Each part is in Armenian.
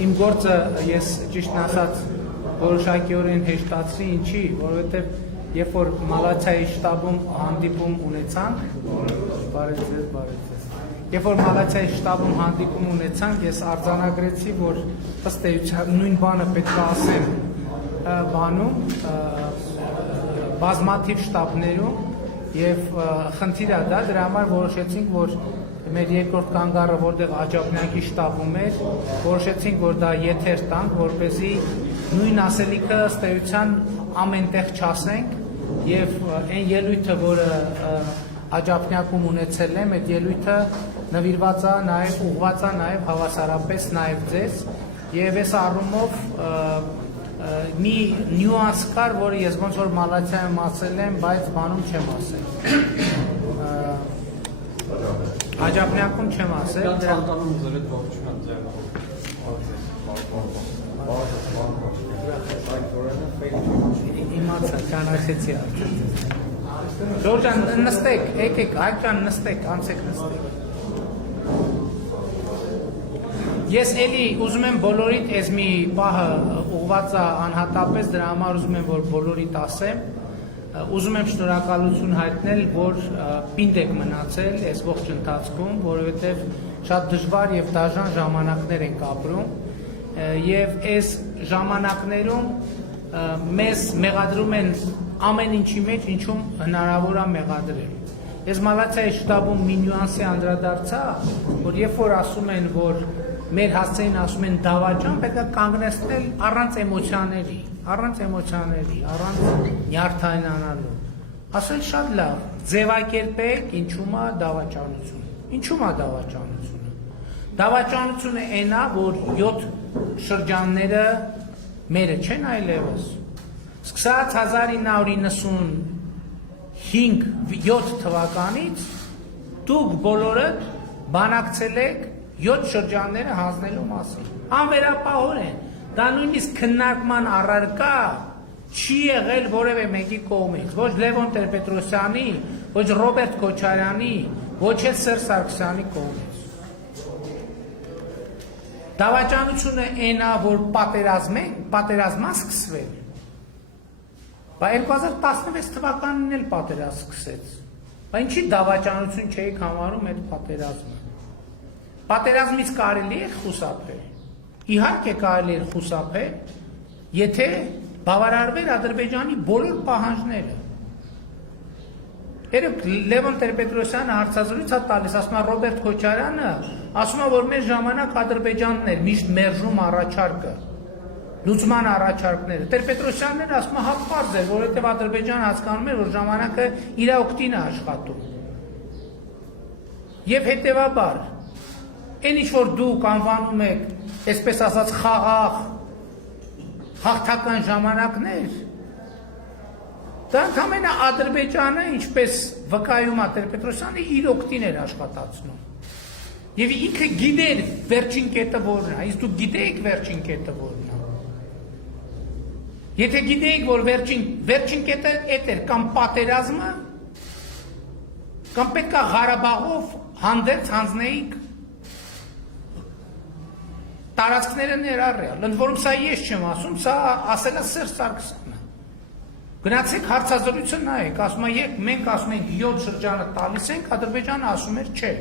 Իմ գործը ես ճիշտն ասած որոշակիորեն հեշտացրի, ինչի, որովհետև երբ որ մալացիայի շտաբում հանդիպում ունեցանք, երբ որ մալացիայի շտաբում հանդիպում ունեցանք, ես արձանագրեցի, որ ըստ էության նույն բանը պետք է ասեմ բանում, բազմաթիվ շտաբներում եւ խնդիրը դա դրա համար որոշեցինք, որ մեր երկրորդ կանգառը, որտեղ Աջափնյակի շտաբում էր, որոշեցինք, որ դա եթեր տանք, որպեսզի նույն ասելիքը ըստ էության ամենտեղ չասենք եւ այն ելույթը, որը Աջափնյակում ունեցել եմ, այդ ելույթը նվիրված է նաեւ ուղղված է նաեւ հավասարապես նաեւ ձեզ եւ այս առումով մի նյուանս կար, որը ես ոնց որ մալացիայում ասել եմ, բայց բանում չեմ ասել։ Աջափնյակում չեմ ասել, ցանկանում ձեր հետ ողջունեմ ձեր։ Իմացա, ճանաչեցի արդեն։ Ժորժան, նստեք, եկեք, Հայկ նստեք, անցեք նստեք։ Ես էլի ուզում եմ բոլորիդ այս մի պահը ուղղված է անհատապես, դրա համար ուզում եմ, որ բոլորիդ ասեմ, ուզում եմ շնորհակալություն հայտնել, որ պինդ եք մնացել այս ողջ ընթացքում, որովհետև շատ դժվար եւ դաժան ժամանակներ ենք ապրում եւ այս ժամանակներում մեզ մեղադրում են ամեն ինչի մեջ, ինչում հնարավոր է մեղադրել։ Ես մալացիայի շտաբում մի նյուանսի անդրադարձա, որ երբ որ ասում են, որ մեր հասցեին ասում են դավաճան, պետք է կանգնեցնել առանց էմոցիաների, առանց նյարդայնանալու։ Ասել շատ լավ, ձևակերպեք ինչու՞մ է դավաճանությունը։ Ինչու՞մ է դավաճանությունը։ Դավաճանությունը այն է, որ 7 շրջանները մերը չեն այլևս։ Սկսած 1995-7 թվականից դուք բոլորդ բանակցել եք 7 շրջանները հանձնելու մասին։ Անվերապահորեն, դա նույնիսկ քննարկման առարկա չի եղել որևէ մեկի կողմից, ոչ Լևոն Տեր-Պետրոսյանի, ոչ Ռոբերտ Քոչարյանի, ոչ էլ Սերժ Սարգսյանի կողմից։ Դավաճանությունը այն է, որ պատերազմա սկսվել։ Բայց 2016 թվականին էլ պատերազմ սկսեց։ Բայց ինչի դավաճանություն չէիք համարում այդ պատերազմը։ Պատերազմից կարելի է խուսափել։ Իհարկե կարելի է խուսափել, եթե բավարարվեր Ադրբեջանի բոլոր պահանջները։ Երբ Լևոն Տեր-Պետրոսյանը հարցազրույց է տալիս, ասում է Ռոբերտ Քոչարյանը, ասում է, որ մեր ժամանակ Ադրբեջանն էր միշտ մերժում առաջարկը, լուծման առաջարկները։ Տեր-Պետրոսյանն ասում է, հա պարզ էր, որովհետև Ադրբեջանը հասկանում էր, որ ժամանակը իր օգտին է աշխատում։ Եվ հետևաբար այն ինչ որ դուք անվանում եք, այսպես ասած հաղթական ժամանակներ, դա ընդամենը Ադրբեջանը, ինչպես վկայում է Տեր-Պետրոսյանը, իր օգտին էր աշխատացնում։ Եվ ինքը գիտեր վերջին կետը որն է, իսկ դուք գիտեիք վերջին կետը որն է։ Եթե գիտեիք, որ վերջին կետը էդ էր, կամ պատերազմը, կամ պետք է Ղարաբաղով հանդերձ հանձնեիք տարածքները ներառյալ, ընդ որում սա ես չեմ ասում, սա ասել է Սերժ Սարգսյանը։ Գնացեք հարցազրույցը նայեք, ասում է, մենք ասում ենք 7 շրջանը տալիս ենք, Ադրբեջանը ասում էր չէ։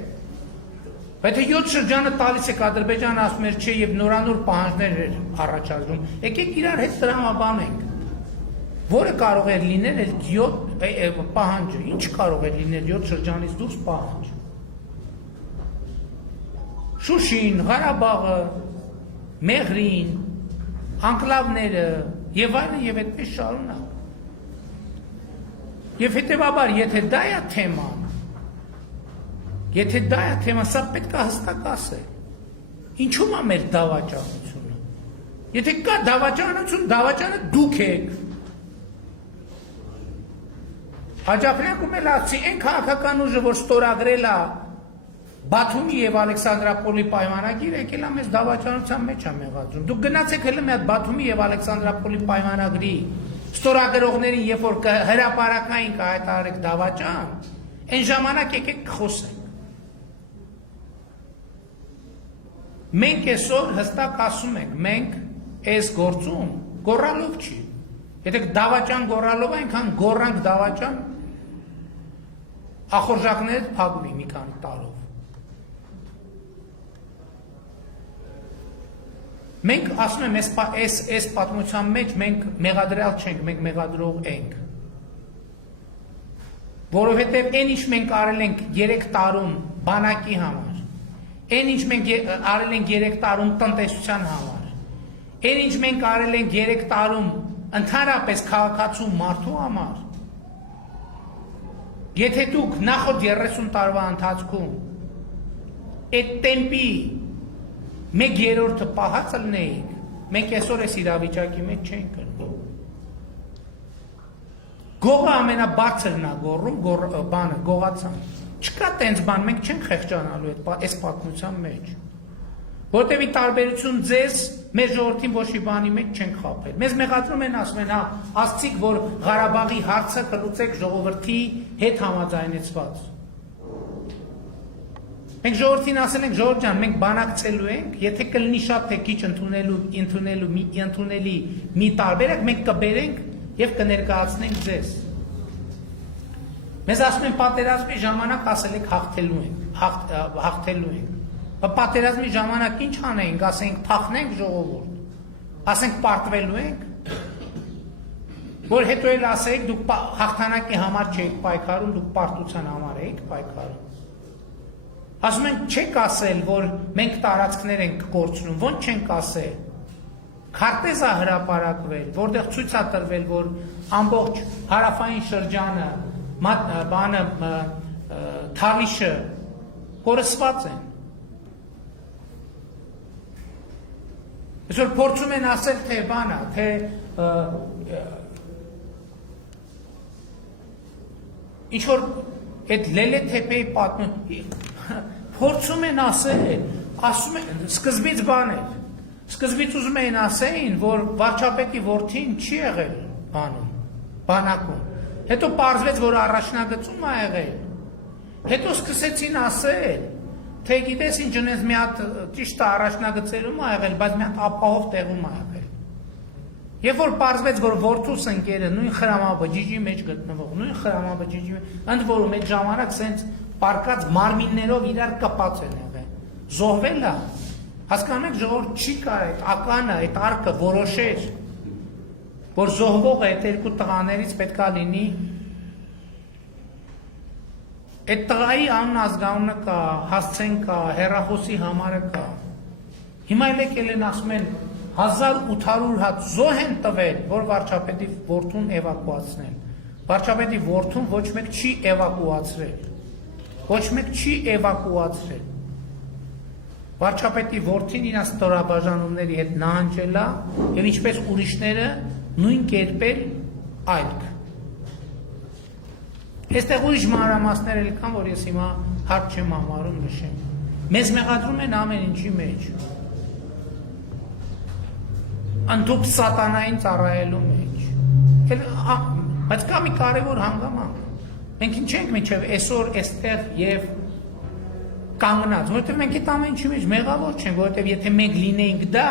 Բայց եթե 7 շրջանը տալիս եք, Ադրբեջանը ասում էր չէ եւ նորանոր պահանջներ էր առաջարկում, եկեք իրար հետ տրամաբանենք։ Որը կարող էր լինել այդ 7 պահանջը, ինչ կարող էր լինել 7 շրջանից դուրս պահանջ։ Շուշին, Ղարաբաղը, Մեղրին, անկլավները եւ այլն եւ այդպես շարունակ։ Եվ հետեւաբար, եթե դա է թեման, սա պետք է հստակ ասել։ Ինչու՞մ է մեր դավաճանությունը։ Եթե կա դավաճանություն, դավաճանը դուք եք։ Աջափնյակում էլ ասի, այն քաղաքական ուժը, որ ստորագրել է Բաթումի եւ Ալեքսանդրապոլի պայմանագիրը եկել է մեզ դավաճանության մեջ է մեղադրում։ Դուք գնացեք հենց մի հատ Բաթումի եւ Ալեքսանդրապոլի պայմանագրի ստորագրողներին, երբ որ հրապարակային կհայտարարեք դավաճան, այն ժամանակ եկեք կխոսենք։ Մենք այսօր հստակ ասում ենք, մենք այս գործում գոռալով չի։ Եթե դավաճան գոռալով այնքան գոռանք դավաճան, ախորժակները փակվի մի քանի տարով։ Մենք ասում եմ, այս պատմության մեջ մենք մեղադրյալ չենք, մենք մեղադրող ենք։ Որովհետև այն ինչ մենք արել ենք 3 տարում բանակի համար, այն ինչ մենք արել ենք 3 տարում տնտեսության համար, այն ինչ մենք արել ենք 3 տարում ընդհանրապես քաղաքացու մարդու համար, եթե դուք նախորդ 30 տարվա ընթացքում այդ տեմպի 1/3-ը պահած լինեիք, մենք այսօր այս իրավիճակի մեջ չենք կրվում։ Գողը ամենաբարձրն է գոռում, բանը գողացան։ Չկա տենց բան, մենք չենք խեղճանալու այս պատմության մեջ։ Որտեւ ի տարբերություն ձեզ, մեր ժողովրդին ոչ մի բանի մեջ չենք խաբել։ Մեզ մեղադրում են, ասում են, հա, ասցիք, որ Ղարաբաղի հարցը կլուծեք ժողովրդի հետ համաձայնեցված։ Մենք ժողովրդին ասել ենք, ժողովուրդ ջան, մենք բանակցելու ենք, եթե կլինի շատ թե քիչ ընդունելի մի տարբերակ, մենք կբերենք եւ կներկայացնենք ձեզ։ Մեզ ասում են պատերազմի ժամանակ ասել եք հաղթելու ենք։ Պատերազմի ժամանակ ինչ անենք, ասենք փախնենք ժողովուրդ, ասենք պարտվելու ենք, որ հետո էլ ասենք դուք հաղթանակի համար չեք պայքարում, դուք պարտության համար եք պայքարում։ Ասում են չեք ասել, որ մենք տարածքներ ենք կորցնում, ոնց չենք ասել։ Քարտեզ է հրապարակվել, որտեղ ցույց է տրվել, որ ամբողջ հարավային շրջանը, բանը Թավիշը կորսված են։ Այսօր փորձում են ասել, թե բանը, թե ինչ որ այդ Լելե թեփեի պատմում փորձում են ասել, ասում են, սկզբից բան էր, սկզբից ուզում էին ասեին, որ վարչապետի որդին չի եղել բանում, բանակում, հետո պարզվեց, որ առաջնագծում է եղել, հետո սկսեցին ասել, թե գիտես ինչ ունես մի հատ ճիշտ առաջնագծերում է եղել, բայց մի հատ ապահով տեղում է եղել։ Երբ որ պարզվեց, որ որդուս ընկերը նույն խրամաբջիջի մեջ գտնվող, նույն խրամաբջիջի մեջ, ընդ որում այդ ժամանակ սենց պարկած մարմիններով իրար կպած են եղել։ Զոհվել է։ Հասկանում եք, ժողովուրդ չի կարել, ականը, այդ արկը որոշեր, որ զոհվողը այդ երկու տղաներից պետքա լինի։ Այդ տղայի անուն ազգանունը կա, հասցեն կա, հեռախոսի համարը կա։ Հիմա եկել են ասում են 1800 հատ զոհ են տվել, որ վարչապետի որդուն էվակուացնել։ Վարչապետի որդուն ոչ մեկ չի էվակուացրել։ Ոչ մեկ չի էվակուացրել։ Վարչապետի որդին իր ստորաբաժանումների հետ նահանջել է եւ ինչպես ուրիշները նույն կերպել այլք։ Այստեղ ուրիշ մանրամասներ էլ կան, որ ես հիմա հարկ չեմ համարում նշեմ։ Մեզ մեղադրում են ամեն ինչի մեջ։ Ընդհուպ սատանային ծառայելու մեջ։ Բայց կա մի կարևոր հանգամանք։ Մենք ինչ ենք մինչև այսօր այստեղ եւ կանգնած, որովհետեւ մենք այդ ամեն ինչի մեջ մեղավոր չենք, որովհետեւ եթե մենք լինեինք դա,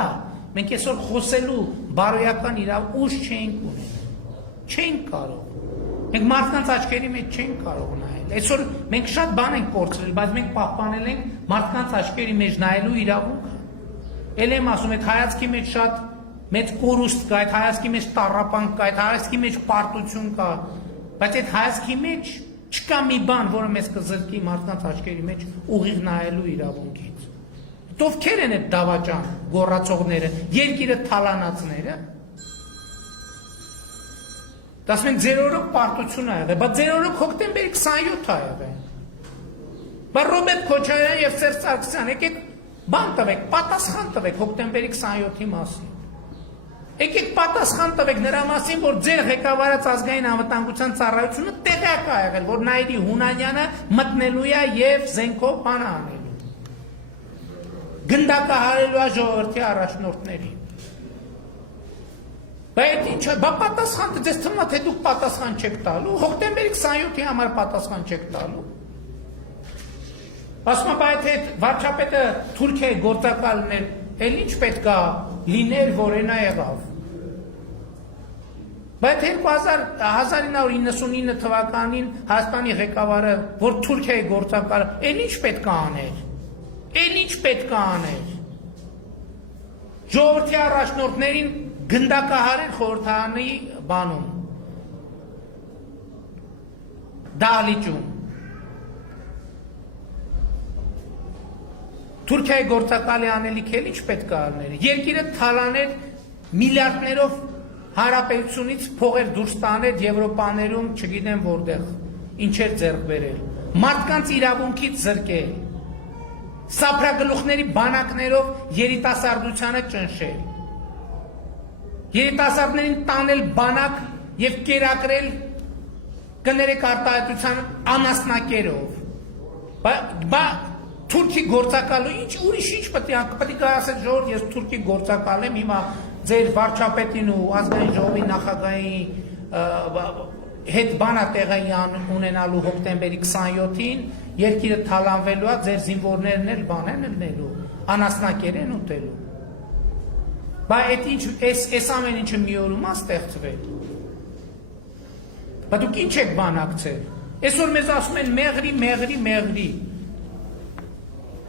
մենք այսօր խոսելու բարոյական ուժ չէինք ունենալ։ Չենք կարող։ Մենք մարդկանց աչքերի մեջ չենք կարող նայել։ Այսօր մենք շատ բան ենք կորցրել, բայց մենք պահպանել ենք մարդկանց աչքերի մեջ նայելու իրավունքը։ Էլ եմ ասում, այդ հայացքի մեջ շատ մեծ կորուստ կա, այդ հայացքի մեջ տառապանք կա, այդ հայացքի մեջ պարտություն կա, բայց այդ հայացքի մեջ չկա մի բան, որը մեզ կզրկի մարդկանց աչքերի մեջ ուղիղ նայելու իրավունքից։ Ովքեր են այդ դավաճան գոռացողները, երկիրը թալանածները։ Դասում են ձեր օրոք պարտություն ա եղել, բայց ձեր օրոք հոկտեմբերի 27 ա եղել։ Բայց Ռոբերտ Քոչարյան եւ Սերժ Սարգսյան եկեք բան տվեք, պատասխան տվեք հոկտեմբերի 27-ի մասին։ Եկեք պատասխան տվեք նրա մասին, որ ձեր ղեկավարած ազգային անվտանգության ծառայությունը տեղյակ ա եղել, որ Նաիրի Հունանյանը մտնելու է եւ զենքով բան անելու։ գնդակահարելու է ժողովրդի առաջնորդներին։ Բայց բա պատասխանը ձեզ թվում է թե դուք պատասխան չեք տալու, հոկտեմբերի 27-ի համար պատասխան չեք տալու։ Ասում եմ, բայց այդ վարչապետը Թուրքիայի գործակալն էր, էլ ինչ պետք է լիներ, որ այնա եղավ։ Բայց 1999 թվականին Հայաստանի ղեկավարը, որ Թուրքիայի գործակալը, էլ ինչ պետք է աներ։ Էլ ինչ պետք է աներ։ Ժողովրդի առաջնորդներին գնդակահարել խորհրդարանի բանում, դահլիճում։ Թուրքիայի գործակալի անելիք էլ ինչ պետք է աներ։ Երկիրը թալաներ միլիարդներով հարաբերությունից փողեր դուրս տաներ Եվրոպաներում, չգիտեմ որտեղ, ինչեր ձեռք բերել։ Մարդկանց իրավունքից զրկել։ Սափրագլուխների բանակներով երիտասարդությանը ճնշել։ Երիտասարդներին տանել բանակ եւ կերակրել կներեք արտահայտության անասնակերով։ Բա Թուրքի գործակալը ինչ ուրիշ ինչ պետք է ասել ժողովուրդ, ես Թուրքի գործակալ եմ, հիմա ձեր վարչապետին ու ազգային ժողովի նախագահի հետ բանատեղային ունենալու հոկտեմբերի 27-ին երկիրը թալանվելու է, ձեր զինվորներն էլ բան են ելնելու, անասնակեր են ուտելու։ Բա այդ ինչ, այս ամեն ինչը մի օրում է ստեղծվել։ Բա դուք ինչ եք բանակցել։ Այսօր մեզ ասում են մեղրի։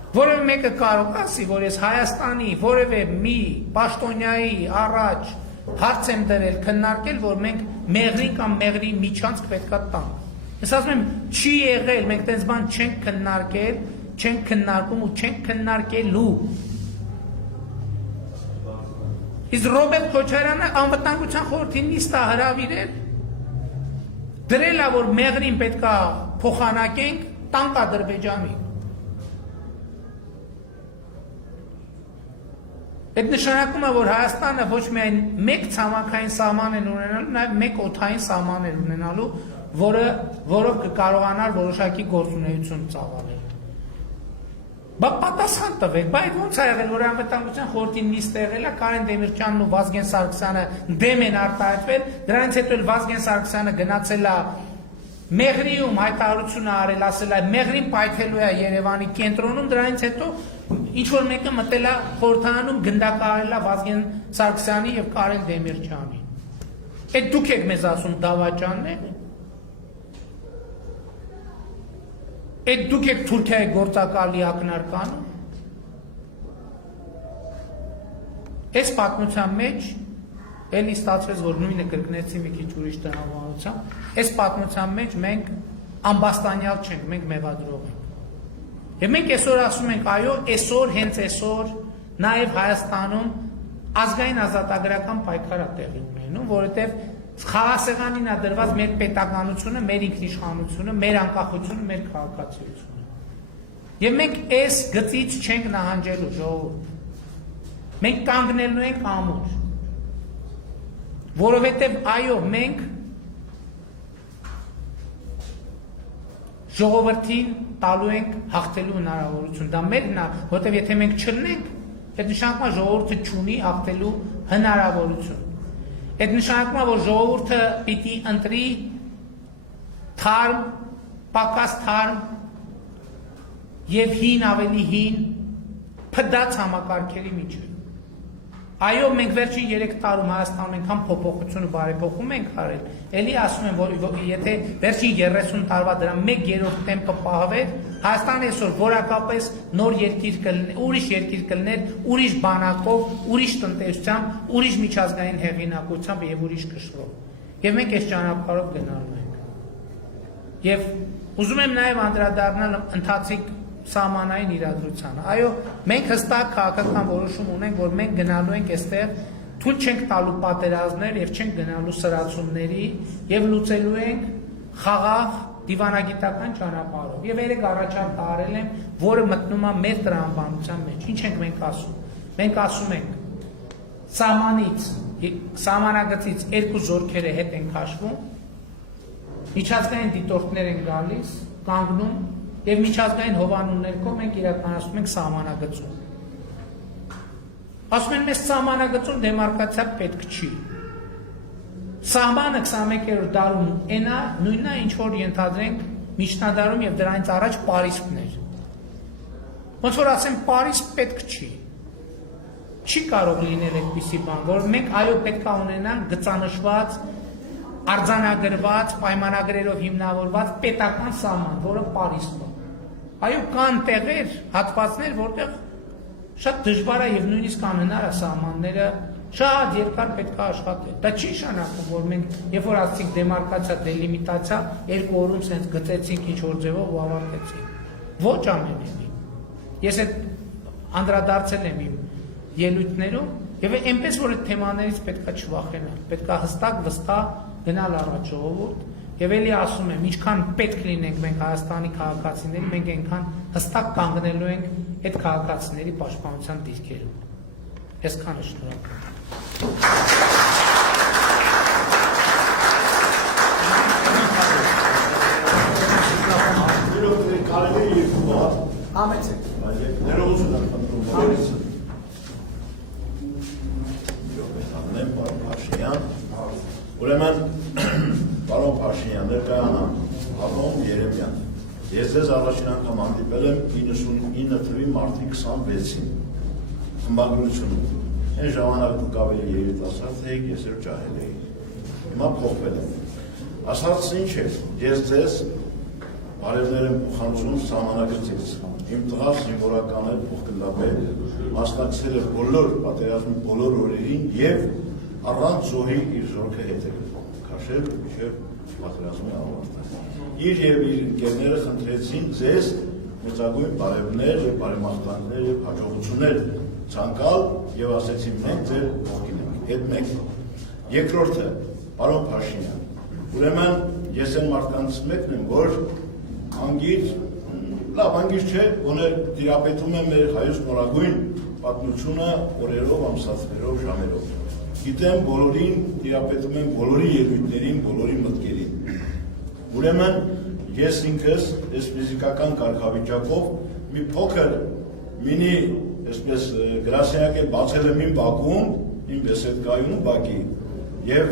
Որևէ մեկը կարող ասի, որ ես Հայաստանի որևէ մի պաշտոնյայի առաջ հարց եմ դրել, քննարկել, որ մենք մեղրին կամ մեղրի միջանցք պետք է տանք։ Ես ասում եմ, չի եղել, մենք տենց բան չենք քննարկել, չենք քննարկում ու չենք քննարկելու։ Իսկ Ռոբերտ Քոչարյանը անվտանգության խորհրդի նիստ է հրավիրել, դրել է, որ մեղրին պետք է փոխանակենք, տանք Ադրբեջանին։ Այդ նշանակում է, որ Հայաստանը ոչ միայն մեկ ցամաքային սահման են ունենալու, նաև մեկ օդային սահման են ունենալու, որով կկարողանար որոշակի գործունեություն ծավալել։ Բա պատասխան տվեք, բա այդ ոնց է եղել, որ անվտանգության խորհրդի նիստ եղել է, Կարեն Դեմիրճյանն ու Վազգեն Սարգսյանը դեմ են արտահայտվել, դրանից հետո էլ Վազգեն Սարգսյանը գնացել է Մեղրիում հայտարարություն արել, ասել է Մեղրին պայթելու է Երևանի կենտրոնում, դրանից հետո ինչ-որ մեկը մտել է խորհրդարանում գնդակահարել է Վազգեն Սարգսյանի եւ Կարեն Դեմիրճյանի։ Այդ դուք եք մեզ ասում դավաճաններ։ Այդ դուք եք Թուրքիայի գործակալի ակնարկանում։ Այս պատմության մեջ էլի ստացվեց, որ նույնը կրկնեցի մի քիչ ուրիշ տրամաբանությամբ, այս պատմության մեջ մենք ամբաստանյալ չենք, մենք մեղադրող ենք։ Եվ մենք այսօր ասում ենք, այո, այսօր, հենց այսօր, նաև Հայաստանում ազգային ազատագրական պայքար է տեղի ունենում, որովհետև խաղասեղանին է դրված մեր պետականությունը, մեր ինքնիշխանությունը, մեր անկախությունը, մեր քաղաքացիությունը։ Եվ մենք այս գծից չենք նահանջելու, ժողովուրդ։ Մենք կանգնելու ենք ամուր։ Որովհետև այո, մենք ժողովրդին տալու ենք հաղթելու հնարավորություն, դա մերն է, որովհետև եթե մենք չլնենք, այդ նշանակում է ժողովուրդը չունի հաղթելու հնարավորություն։ Այդ նշանակում է, որ ժողովուրդը պիտի ընտրի թարմ, պակաս թարմ և հին ավելի հին փդած համակարգերի միջև։ Այո, մենք վերջին 3 տարում Հայաստանում այնքան փոփոխություն ու բարեփոխում ենք արել, էլի ասում եմ, որ եթե վերջին 30 տարվա դրա 1/3 տեմպը պահվեր, Հայաստանը այսօր որակապես նոր երկիր կլիներ, ուրիշ երկիր կլիներ, ուրիշ բանակով, ուրիշ տնտեսությամբ, ուրիշ միջազգային հեղինակությամբ եւ ուրիշ կշռով։ Եվ մենք այս ճանապարհով գնալու ենք։ Եվ ուզում եմ նաեւ անդրադառնալ ընթացիկ սահմանային իրադրությանը։ Այո, մենք հստակ քաղաքական որոշում ունենք, որ մենք գնալու ենք այստեղ, թույլ չենք տալու պատերազմներ եւ չենք գնալու սրացումների եւ լուծելու ենք խաղաղ դիվանագիտական ճանապարհով։ Եվ երեք առաջարկ տարել եմ, որը մտնում է մեր տրամաբանության մեջ։ Ինչ ենք մենք ասում։ Մենք ասում ենք սահմանագծից 2 զորքերը հետ են քաշվում, միջազգային դիտորդներ են գալիս, կանգնում եւ միջազգային հովանու ներքո մենք իրականացնում ենք սահմանագծում։ ասում են մեզ սահմանագծում դեմարկացիա պետք չի։ Սահմանը 21-րդ դարում այնա նույնն է, ինչ որ ենթադրենք միջնադարում եւ դրանից առաջ Պարիսպներ։ Ոնց որ ասեմ, Պարիսպ պետք չի։ Չի կարող լինել այդպիսի բան, որ մենք այո պետք է ունենանք գծանշված, արձանագրված, պայմանագրերով հիմնավորված պետական սահման, որը Պարիսպն է։ Այո, կան տեղեր, հատվածներ, որտեղ շատ դժվար է եւ նույնիսկ անհնար է սահմանները շատ երկար պետք է աշխատել։ Դա չի նշանակում, որ մենք երբ որ ասացինք դեմարկացիա, դելիմիտացիա, 2 օրում sense գծեցինք ինչ որ ձևով ու ավարտեցինք։ Ոչ ամենևին։ Ես այդ անդրադարձել եմ իմ ելույթներում եւ այնպես որ այդ թեմաներից պետք է չվախենալ, պետք է հստակ վստահ գնալ առաջ ժողովուրդ եւ էլի ասում եմ, ինչքան պետք լինենք մենք Հայաստանի քաղաքացիների, մենք այնքան հստակ կանգնելու ենք այդ քաղաքացիների պաշտպանության դիրքերում։ Այսքանը շնորհակալ։ Համեցեք։ Ներողություն եմ խնդրում բոլորից։ Ուրեմն, պարոն Փաշինյան, ներկայանամ, Ալոն Երեմյան, ես ձեզ առաջին անգամ հանդիպել եմ 99 թվականի մարտի 26-ին, խմբագրությունում, այն ժամանակ դուք ավելի երիտասարդ էիք, ես էլ ջահել էի, հիմա փոխվել եմ, ասած ինչ է, ես ձեզ արևներ եմ փոխանցում սահմանագծից, իմ տղա զինվորական է փոխգնդապետ, մասնակցել է բոլոր պատերազմի բոլոր օրերին եւ առանց զոհի իր զորքը հետևել, քաշել մինչև պատերազմի ավարտը։ Իր եւ իր ընկերները խնդրեցին ձեզ մեծագույն բարևներ եւ բարեմաղթանքներ եւ հաջողություններ ցանկալ եւ ասեցին մենք ձեր կողքին ենք։ Այդ մեկ։ Երկրորդը, պարոն Փաշինյան, ուրեմն ես այն մարդկանց մեկն եմ, որ անգիր, լավ անգիր չէ, գոնե տիրապետում է մեր հայոց նորագույն պատմությունը օրերով, ամսացներով, ժամերով։ Գիտեմ բոլորին, տիրապետում եմ բոլորի ելույթներին, բոլորի մտքերին։ Ուրեմն ես ինքս այս ֆիզիկական կարգավիճակով մի փոքր մինի այսպես գրասենյակ էլ բացել եմ իմ բակում, իմ բեսեդկայում բակի եւ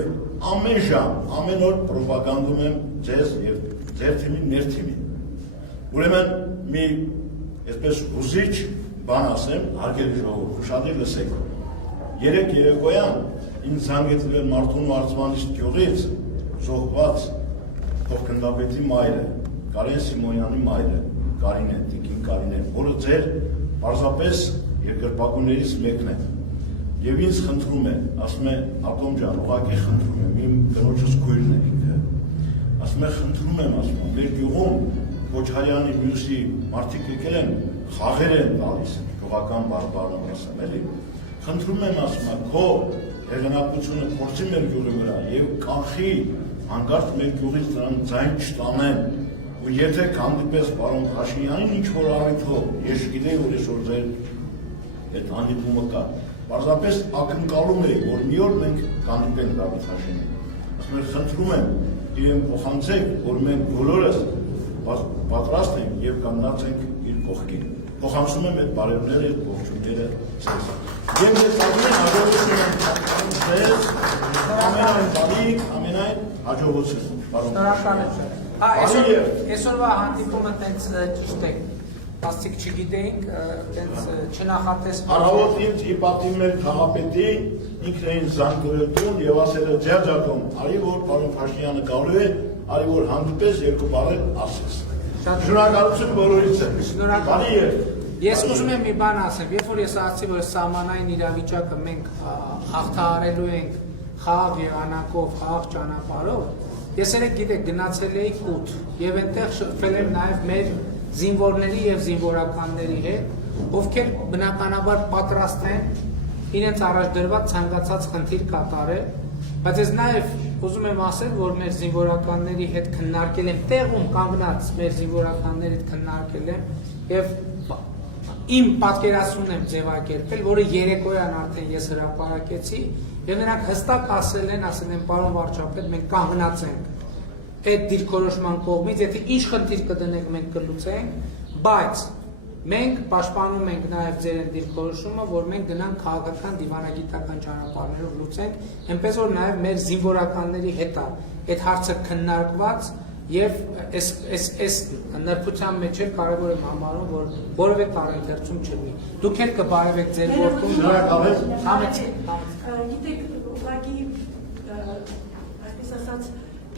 ամեն ժամ, ամեն օր պրոպագանդում եմ ձեզ եւ ձեր թիմին, մեր թիմին։ Ուրեմն մի այսպես հուզիչ բան ասեմ, հարգելի ժողովուրդ, ուշադիր լսեք։ Երեք երեկոյան ինձ զանգեցրել Մարտունու Արծվանից գյուղից զոհված փոխգնդապետի մայրը, Կարեն Սիմոնյանի մայրը, Կարինե, Տիկին Կարինե, որը ձեր պարզապես երկրպագուներից մեկն է։ Եվ ինձ խնդրում է, ասում է, Ակոմ ջան, ուղղակի խնդրում եմ, իմ կնոջս քույրն է ինքը։ Ասում է, խնդրում եմ, ասում եմ, մեր գյուղում Քոչարյանի մյուսի մարդիկ եկել են, խաղեր են տալիս, գյուղական բարբառով ասեմ, էլի։ Խնդրում եմ, ասում եմ, քո հեղինակությունը փորձի մեր գյուղի վրա եւ կանխի հանկարծ մեր գյուղից նրան ձայն չտանեն։ Ու եթե հանդիպես պարոն Փաշինյանին ինչ որ առիթով, ես գիտեի, որ այսօր ձեր այդ հանդիպումը կա, պարզապես ակնկալում էի, որ մի օր մենք հանդիպենք Դավիթ Հաշիմյանին։ Ասում եմ, խնդրում եմ, իրեն փոխանցեք, որ մենք բոլորս պատրաստ ենք եւ կանգնած ենք իր կողքին։ Փոխանցում եմ այդ բարևները, այդ ողջույնները ձեզ։ Եվ ես ասում եմ հաջողություն եմ ձեզ, ամենայն բարիք, ամենայն հաջողություն, պարոն Փաշինյան։ Այսօրվա հանդիպումը տենց ճիշտ է, աստիկ չգիտեինք, տենց չնախատեսվում։ Առավոտ ինձ ի պատիվ մեր քաղաքապետի ինքն էին զանգվել տուն եւ ասել է Ջաջակոմ, արի որ պարոն Փաշինյանը գալու է, արի որ հանդիպես երկու բառ ասես։ Շնորհակալություն բոլորից է։ Շնորհակալ։ Ես ուզում եմ մի բան ասեմ, երբ որ ես ասացի, որ սահմանային իրավիճակը մենք հաղթահարելու ենք խաղաղ եղանակով, խաղաղ ճանապարհով, ես երեք գիտեք գնացել էի կուտ եւ այնտեղ շփվել եմ նաեւ մեր զինվորների եւ զինվորականների հետ, ովքեր բնականաբար պատրաստ են իրենց առաջ դրված ցանկացած խնդիր կատարել, բայց ես նաեւ ուզում եմ ասել, որ մեր զինվորականների հետ քննարկել եմ, տեղում կանգնած մեր զինվորականների հետ քննարկել եմ եւ իմ պատկերացումն եմ ձևակերպել, որը երեկոյան արդեն ես հրապարակեցի եւ նրանք հստակ ասել են, պարոն վարչապետ, մենք կանգնած ենք այդ դիրքորոշման կողմից, եթե ինչ խնդիր կդնենք մենք կլուծենք, բայց Մենք պաշտպանում ենք նաև ձեր այն դիրքորոշումը, որ մենք գնանք քաղաքական դիվանագիտական ճանապարհներով լուծենք, այնպես որ նաև մեր զինվորականների հետ այդ հարցը քննարկված եւ այս նրբության մեջ էլ կարեւոր եմ համարում, որ որևէ տարընթերցում չլինի։ Դուք էլ կբարևեք ձեր գործում։ Գիտեք, ուղղակի այսպես ասած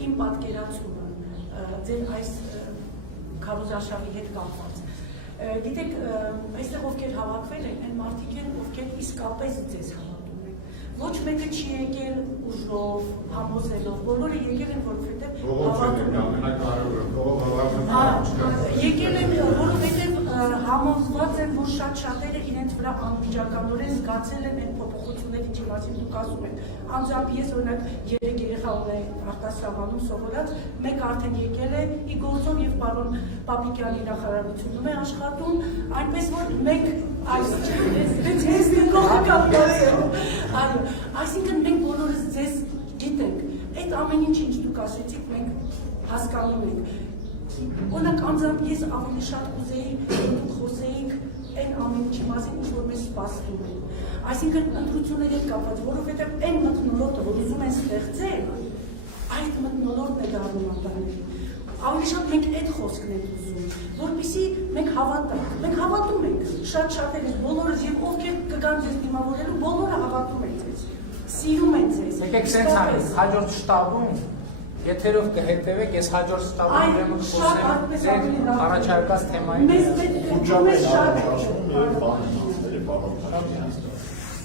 իմ պատկերացումը ձեր այս քարոզարշավի հետ կապված։ Գիտեք, այստեղ ովքեր հավաքվել են, այն մարդիկ են, ովքեր իսկապես ձեզ հավատում են։ Ոչ մեկը չի եկել ուժով, համոզելով, բոլորը եկել են, որովհետև եկել են, որովհետև համոզված են, որ շատ-շատերը իրենց վրա անմիջականորեն զգացել են այն փոփոխությունները, ինչի մասին դուք ասում եք։ Անձամբ ես օրինակ 3 երեխա ունեի արտասահմանում սովորած, մեկ արդեն եկել է ի գործով եւ պարոն Պապիկյանի նախարարությունում է աշխատում, այնպես որ մենք այս այո, այսինքն մենք բոլորս ձեզ գիտենք, այդ ամեն ինչ դուք ասեցիք, մենք հասկանում ենք։ Օրինակ անձամբ ես ավելի շատ կուզեի, որ դուք խոսեիք այն ամեն ինչի մասին, ինչ որ մեզ սպասվում է։ Այսինքն ընտրությունների հետ կապված, որովհետև այն մթնոլորտը, որ ուզում են ստեղծել, այդ մթնոլորտն է դառնում ապրանքների։ Ավելի շատ մենք այդ խոսքն ենք ուզում, որպեսզի մենք հավատանք։ Մենք հավատում ենք, շատ-շատերը, բոլորս եւ ովքեր կգան ձեզ դիմավորելու, բոլորը հավատում են ձեզ, սիրում են ձեզ։ Եկեք սենց անենք, հաջորդ շտաբում եթերով կհետևեք, ես հաջորդ շտաբում ուրեմն խոսեմ ձեր առաջարկած թեմայի։ Մեզ պետք է շատ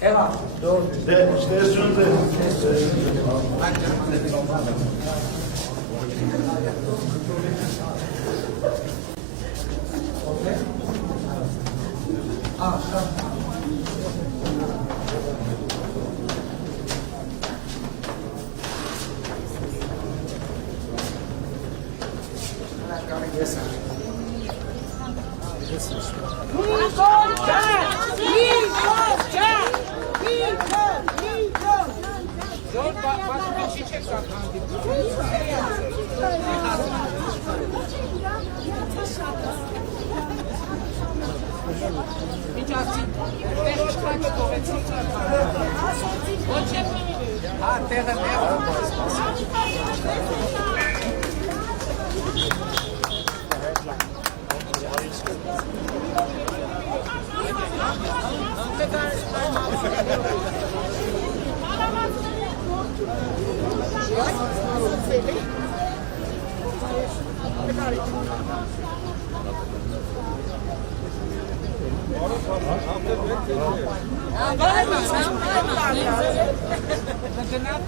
Եղա, դոր Ստեսություն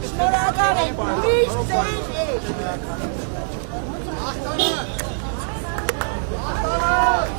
Շնորհակալ եմ։